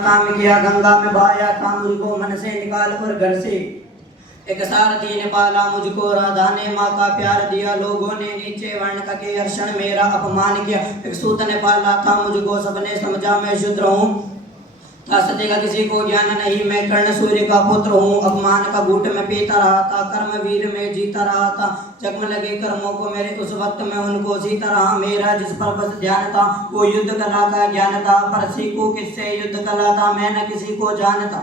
काम किया, गंगा में बहाया था मुझको मन से निकाल और घर से। एक सारथी ने पाला मुझको, राधा ने माँ का प्यार दिया, लोगों ने नीचे वर्ण के हर्षण मेरा अपमान किया। एक सूत ने पाला था मुझको, सबने समझा मैं शूद्र हूँ, था सत्य का किसी को ज्ञान नहीं, मैं कर्ण सूर्य का पुत्र हूँ। अपमान का घूंट में पीता रहा था, कर्म वीर में जीता रहा था, जख्म लगे कर्मों को मेरे, उस वक्त मैं उनको जीता रहा। मेरा जिस पर बस ध्यान था वो युद्ध कला का ज्ञान था, पर सीखूं किससे युद्ध कला था, मैं न किसी को जानता।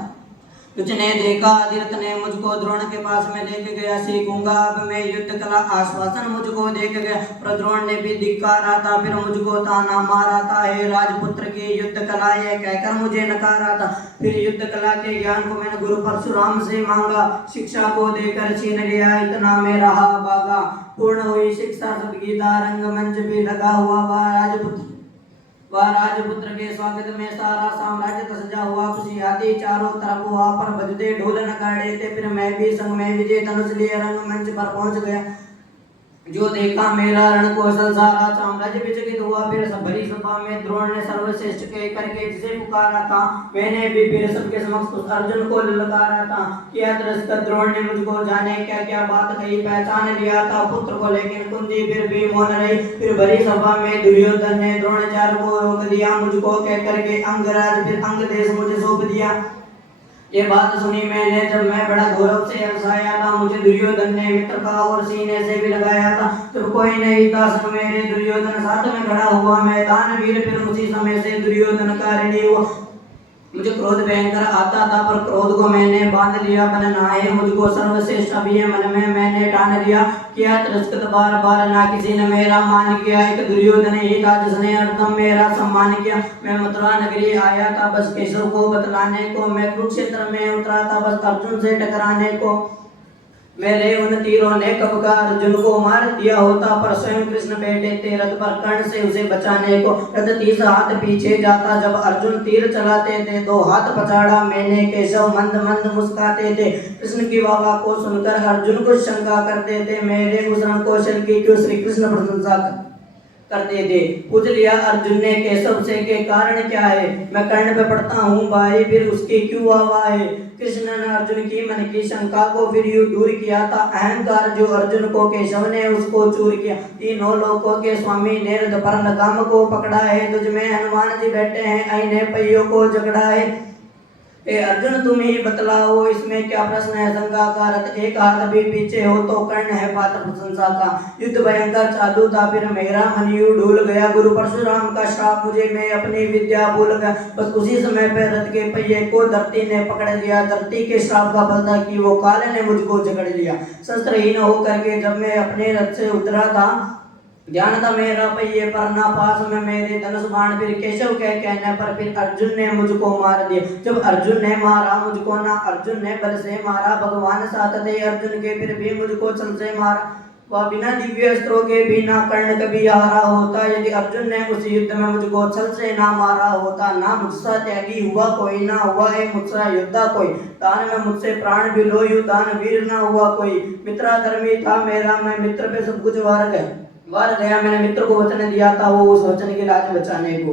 तुझने देखा अधिरथ ने मुझको, द्रोण के पास में लेके गया, सीखूंगा अब मैं युद्ध कला, आश्वासन मुझको देख गया। पर द्रोण ने भी धिक्कारा था, फिर मुझको ताना मारा था, हे राजपुत्र की युद्ध कला ये कहकर मुझे नकारा था। फिर युद्ध कला के ज्ञान को मैंने गुरु परशुराम से मांगा, शिक्षा को देकर छीन लिया, इतना में रहा भागा। पूर्ण हुई शिक्षा सदगीता, रंगमंच भी लगा हुआ, वह राजपुत्र के स्वागत में सारा साम्राज्य सजा हुआ, खुशी आती चारों तरफ हुआ, पर बजते ढोल नगाड़े थे। फिर मैं भी संग में विजय धनुष लिए रंगमंच पर पहुंच गया, जो देखा मेरा रण कौशल, सारा साम्राज्य विचलित हुआ। फिर सब भरी सभा में द्रोण ने सर्वश्रेष्ठ के करके जिसे पुकारा था, मैंने भी फिर सबके समक्ष उस अर्जुन को ललकारा था। किया तिरस्कृत द्रोण ने मुझको, जाने क्या क्या बात कही, पहचान लिया था पुत्र को, लेकिन कुंती फिर भी मौन रही। फिर भरी सभा में दुर्योधन ने द्रोणाचार्य को रोक दिया, मुझको कह करके अंगराज फिर अंग देश मुझे सौंप दिया। ये बात सुनी मैंने जब मैं बड़ा गौरव से हर्षाया था, मुझे दुर्योधन ने मित्र का और सीने से भी लगाया था। जब कोई नहीं था संग मेरे, दुर्योधन साथ में खड़ा हुआ मैदान वीर, फिर उसी समय से दुर्योधन का ऋणी हुआ। मुझे क्रोध भयंकर आता था, पर क्रोध को मैंने बांध लिया, बनना है मुझको सर्वश्रेष्ठ अभी मन में मैंने ठान लिया। किया तिरस्कृत बार बार, ना किसी ने मेरा मान किया, एक दुर्योधन ही था जिसने हरदम मेरा सम्मान किया। मैं मथुरा नगरी आया था बस केशव को बतलाने को, मैं कुरुक्षेत्र में उतरा था बस अर्जुन से टकराने को। मेरे उन तीरों ने कब का अर्जुन को मार दिया होता, पर स्वयं कृष्ण बैठे थे रथ पर कर्ण से उसे बचाने को। रथ 30 हाथ पीछे जाता जब अर्जुन तीर चलाते थे, 2 हाथ पछाड़ा मैंने, केशव मंद मंद मुस्काते थे। कृष्ण की वाह को सुनकर अर्जुन को शंका करते थे, मेरे उस रण कौशल की क्यों श्री कृष्ण प्रशंसा करते थे। पूछ लिया अर्जुन ने केशव से के कारण क्या है, मैं कर्ण पे पड़ता हूँ भाई, फिर उसकी क्यों वाह है। कृष्ण ने अर्जुन की मन की शंका को फिर यूं दूर किया था, अहंकार जो अर्जुन को केशव ने उसको चूर किया। तीनों लोकों के स्वामी ने रथ पर लगाम को पकड़ा है, तुझ में हनुमान जी बैठे हैं, आईने पहियों को जकड़ा है। ए अर्जुन तुम ही बतलाओ इसमें क्या प्रश्न है, शंका का रथ एक हाथ भी पीछे हो तो कर्ण है पात्र प्रशंसा का। युद्ध भयंकर चालू था, फिर मेरा मन यूं डूल गया, गुरु परशुराम का श्राप मुझे, मैं अपनी विद्या भूल गया। बस उसी समय पे रथ के पहिए को धरती ने पकड़ लिया, धरती के श्राप का फल था कि वो काल ने मुझको जकड़ लिया। शस्त्रहीन होकर के जब मैं अपने रथ से उतरा था, ध्यान था मेरा पहिए पर ना पास में मेरे धनुष बाण, फिर केशव के कहने पर फिर अर्जुन ने मुझको मार दिया। जब अर्जुन ने मारा मुझको, ना अर्जुन ने बल से मारा, भगवान साथ थे अर्जुन के, फिर भी मुझको छल से मारा। वह बिना दिव्य अस्त्रों के भी ना कर्ण कभी हारा होता, यदि अर्जुन ने उस युद्ध में मुझको छल से ना मारा होता। ना मुझसा त्यागी हुआ कोई, ना हुआ है मुझसा योद्धा कोई, दान में मुझसे प्राण भी लो यूं दान वीर ना हुआ कोई। मित्राधर्मी था मेरा, मैं मित्र पे सब कुछ वार गया, मैंने मित्र को वचन दिया था वो उस वचन की लाज बचाने को।